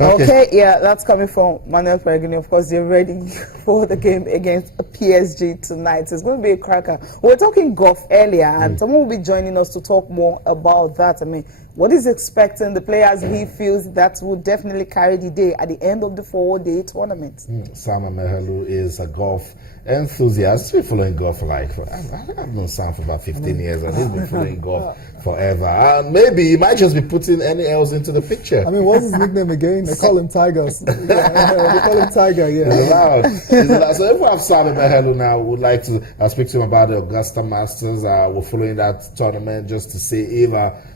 Okay, yeah, that's coming from Manuel Peregrine. Of course, they're ready for the game against PSG tonight. It's going to be a cracker. We were talking golf earlier, and someone will be joining us to talk more about that. I mean, what is expecting the players he feels that will definitely carry the day at the end of the 4-day tournament? Sam Amehelu is a golf enthusiast. He's been following golf for I think I've known Sam for about 15 years, and he's been following golf forever. And maybe he might just be putting any else into the picture. I mean, what's his nickname again? They call him Tigers. They call him Tiger, yeah. He's allowed. So if we have Sam Amehelu now, we would like to speak to him about the Augusta Masters. We're following that tournament just to see if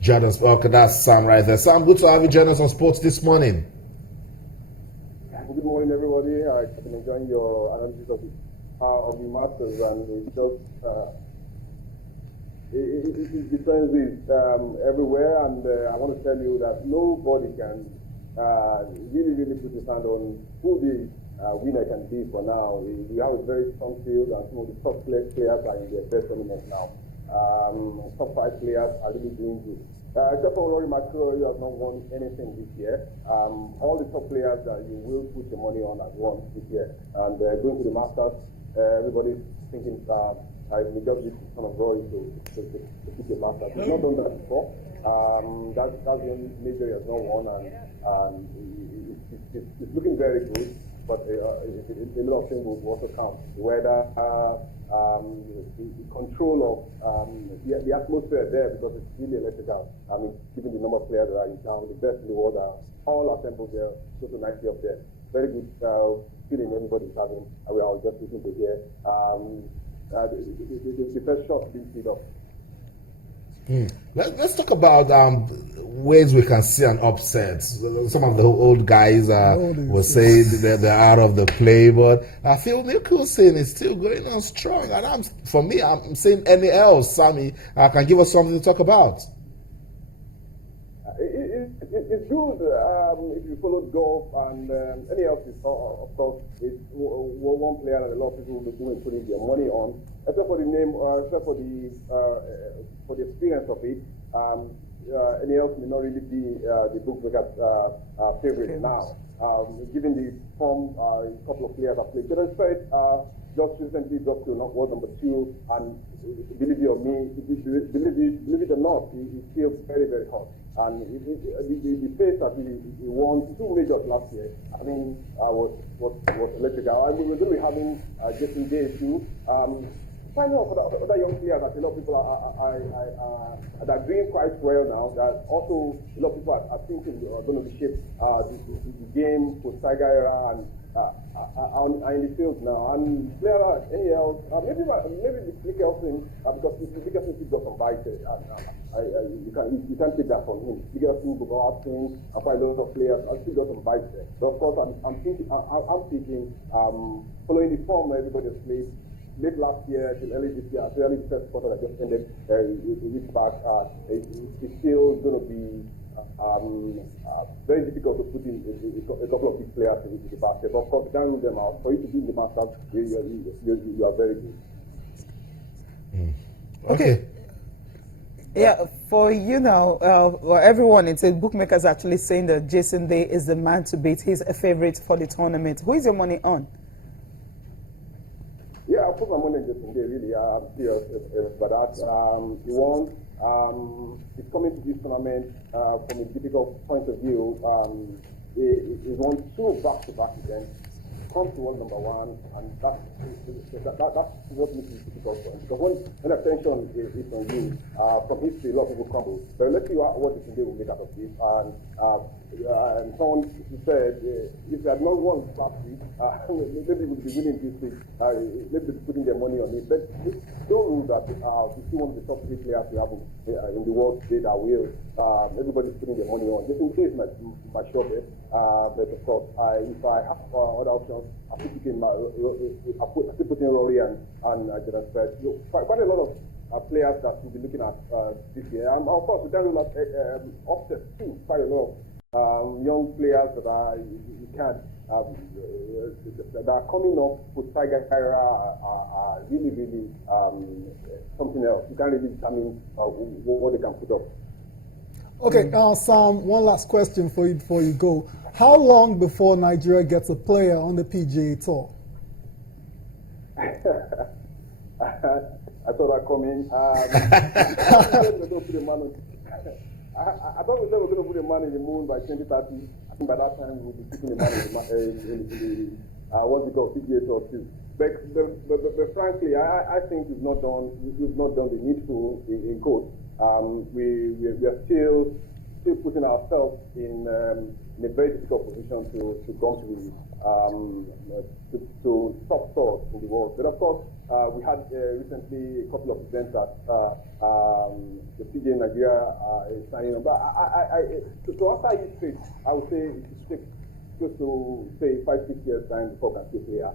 Jordan's. Okay, that's Sam right there. Sam, good to have you join us on Sports this morning. Good morning, everybody. I've been enjoying your analysis of the Masters, and it's just it depends everywhere. And I want to tell you that nobody can really put his hand on who the winner can be for now. We have a very strong field, and some of the top players are in their best element now. Top 5 players are really doing good. Just for Rory McIlroy, you have not won anything this year. All the top players that you will put your money on have won this year. And going to the Masters, everybody's thinking I will just be son of Rory to keep the Masters. He's not done that before. That's the only major he has not won, and it's looking very good. But a lot of things will also count. Whether the control of the atmosphere there, because it's really electrical. I mean, given the number of players that are in town, the best in the world are all assembled there, so nicely up there. Very good feeling everybody's having. We are just listening to hear. The first shot being teed up. Let's talk about ways we can see an upset. Some of the old guys will say they're out of the play, but I feel Nicholson is still going on strong. And I'm saying any else, Sammy, can give us something to talk about. It's good if you followed golf, and any else is, of course, it's one player that a lot of people will be doing, putting their money on, except for the name, except for the experience of it. Any else may not really be the bookmaker's favorite now. Given the form a couple of players have played. Jordan Spieth just recently got to world number 2, and believe it or me, believe it or not, he's still very hot. And the pace that he won 2 majors last year, I mean, was electrical. I mean, we're going to be having Jason Day too. Finally, for other young players that a lot of people are doing quite well now, that also a lot of people are thinking are going to be shaped the game for Tiger era and in the field now. And player any else, maybe Nicholson, because Nicholson still got some bites. You can't take that from him. Nicholson will go out swing and find lots of players. I still got some bites there. So of course, I'm thinking, following the form everybody has played. Late last year till early this year, early the first quarter that just ended a week back, it's still going to be very difficult to put in a couple of big players into the basket. But of course, you can't rule them out. For you to be in the Masters, you are very good. Okay. Yeah, for you now, everyone, it's bookmakers actually saying that Jason Day is the man to beat. He's a favorite for the tournament. Who is your money on? Yeah, I'll put my money in Jason Day, really. I'm serious about that. He won. He's coming to this tournament from a difficult point of view. He won 2 back-to-back events. Comes to world number 1, and that's what makes it difficult for him. Because when attention is on you, from history, a lot of people crumble. But let's see what Jason Day will make out of this. And someone said, if they had not won last week, maybe they would be winning this week. Maybe they'll be putting their money on it. But don't rule that we see one of the top 3 players we have in the world today that will. Everybody's putting their money on. Jason Day is my sure bet. But of course, if I have other options, I put in Rory and Jordan Spieth. Quite a lot of players that we'll be looking at this year. And of course, we can't rule out upsets too. Quite a lot of young players that that are coming up with Tiger era are really something else. You can't really determine what they can put up. Okay, Sam, one last question for you before you go. How long before Nigeria gets a player on the PGA Tour? I saw that coming. I thought we said we were going to put a man in the moon by 2030. I think by that time we'll be putting a man in the what's it called, PGA Tour too. But frankly, I think we've not done the needful in quotes. We are still putting ourselves in a very difficult position to come to top stores in the world. But of course, we had recently a couple of events that the PGA Nigeria is signing on. But to answer you straight, I would say it should take close to say 5-6 years time before we can see a player,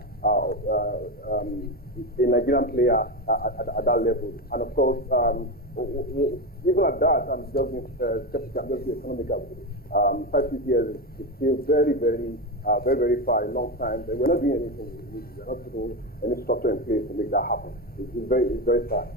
a Nigerian player at that level. And of course, even at that, I'm just being skeptical. I'm just being economical. 5-6 years is still very far, a long time. But we're not doing anything. We're not putting any structure in place to make that happen. It's very sad.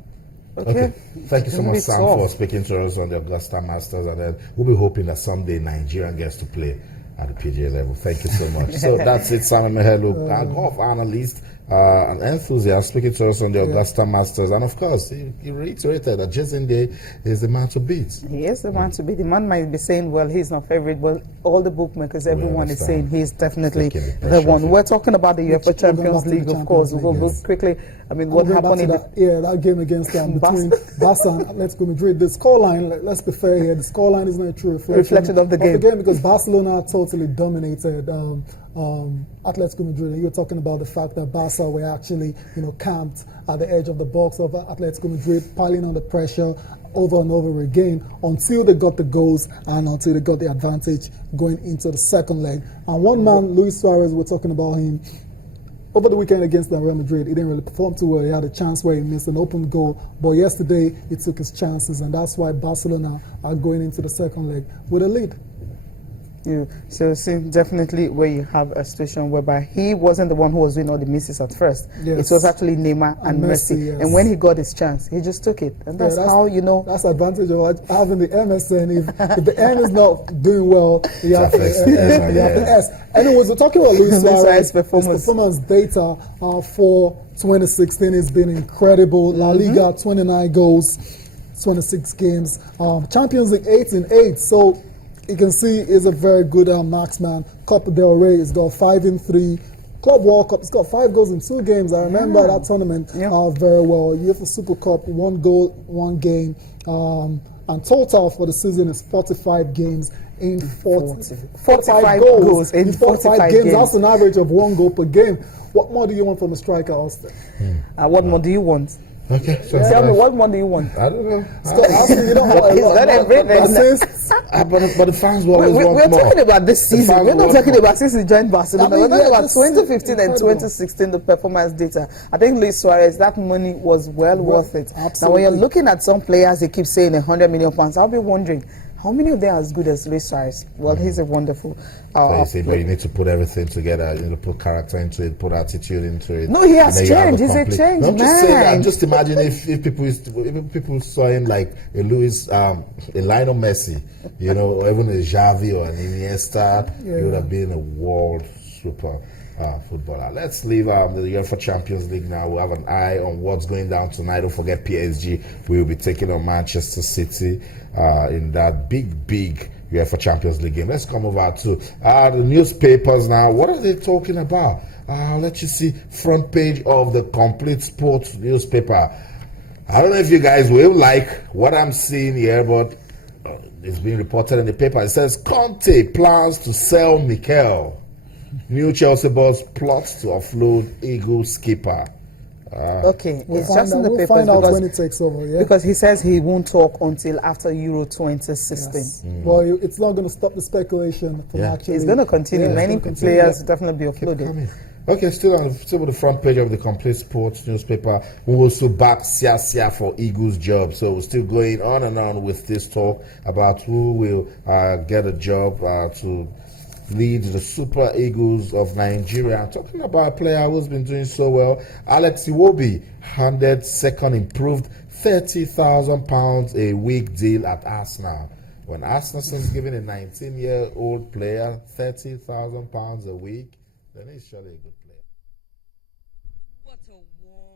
Okay. Thank you so much, Sam, for speaking to us on the Augusta Masters, and then we'll be hoping that someday Nigeria gets to play at the PGA level. Thank you so much. So that's it, Sam Mehelu, our golf analyst, an enthusiast, speaking to us on the Augusta Masters. And of course, he reiterated that Jezinde is the man to beat. He is the man to beat. The man might be saying, well, he's not favorite, but all the bookmakers, everyone is saying he's definitely the one. We're talking about the UEFA Champions League, of course. We'll go quickly. I mean, what happened in that game against between Barca and Atletico Madrid. The scoreline, let's be fair here, the scoreline is not a true reflection of the game. Because Barcelona totally dominated Atletico Madrid. You're talking about the fact that Barca were actually, camped at the edge of the box of Atletico Madrid, piling on the pressure over and over again until they got the goals and until they got the advantage going into the second leg. And one man, Luis Suarez, we're talking about him. Over the weekend against Real Madrid, he didn't really perform too well. He had a chance where he missed an open goal, but yesterday he took his chances, and that's why Barcelona are going into the second leg with a lead. So see, definitely where you have a situation whereby he wasn't the one who was doing all the misses at first. Yes. It was actually Neymar and Messi. Yes. And when he got his chance, he just took it. And that's how, That's the advantage of having the MSN. If the M is not doing well, you have the S. Anyways, we're talking about Luis Suarez's performance data for 2016 has been incredible. La Liga, 29 goals, 26 games. Champions League, 8-8. So you can see he's a very good marksman. Copa del Rey, he's got 5-3. Club World Cup, he's got 5 goals in 2 games. I remember that tournament very well. UEFA Super Cup, 1 goal, 1 game. And total for the season is 45 games in 45 goals in 45 games. That's an average of 1 goal per game. What more do you want from a striker, Austin? What more do you want? Okay, so tell me, what more do you want? I don't know. But the fans will always want more. We're talking about this season. We're not talking about since he joined Barcelona. We're talking about 2015 and 2016, the performance data. I think Luis Suarez, that money was well worth it. Absolutely. Now, when you're looking at some players, they keep saying £100 million. I'll be wondering, how many of them are as good as Luis Suarez? Well, he's a wonderful. But you need to put everything together. You need to put character into it, put attitude into it. No, he has changed. He's a changed man. Just say that. Just imagine if people saw him like a Lionel Messi, or even a Xavi or an Iniesta, he would have been a world super footballer. Let's leave the UEFA Champions League now. We'll have an eye on what's going down tonight. Don't forget PSG. We will be taking on Manchester City in that big UEFA Champions League game. Let's come over to the newspapers now. What are they talking about? I'll let you see front page of the Complete Sports newspaper. I don't know if you guys will like what I'm seeing here, but it's being reported in the paper. It says Conte plans to sell Mikel. New Chelsea boss plots to offload Eagles skipper. Okay, it's just in the papers. We'll find out when it takes over, because he says he won't talk until after Euro 2016. Yes. Well, it's not going to stop the speculation from actually. It's going to continue. Many players will definitely be offloaded. Okay, still with the front page of the Complete Sports newspaper, we will still back Sia for Eagles' job. So we're still going on and on with this talk about who will get a job to lead the Super Eagles of Nigeria. I'm talking about a player who's been doing so well. Alex Iwobi handed second improved £30,000 a week deal at Arsenal. When Arsenal is giving a 19-year-old player £30,000 a week, then he's surely a good player. What a warm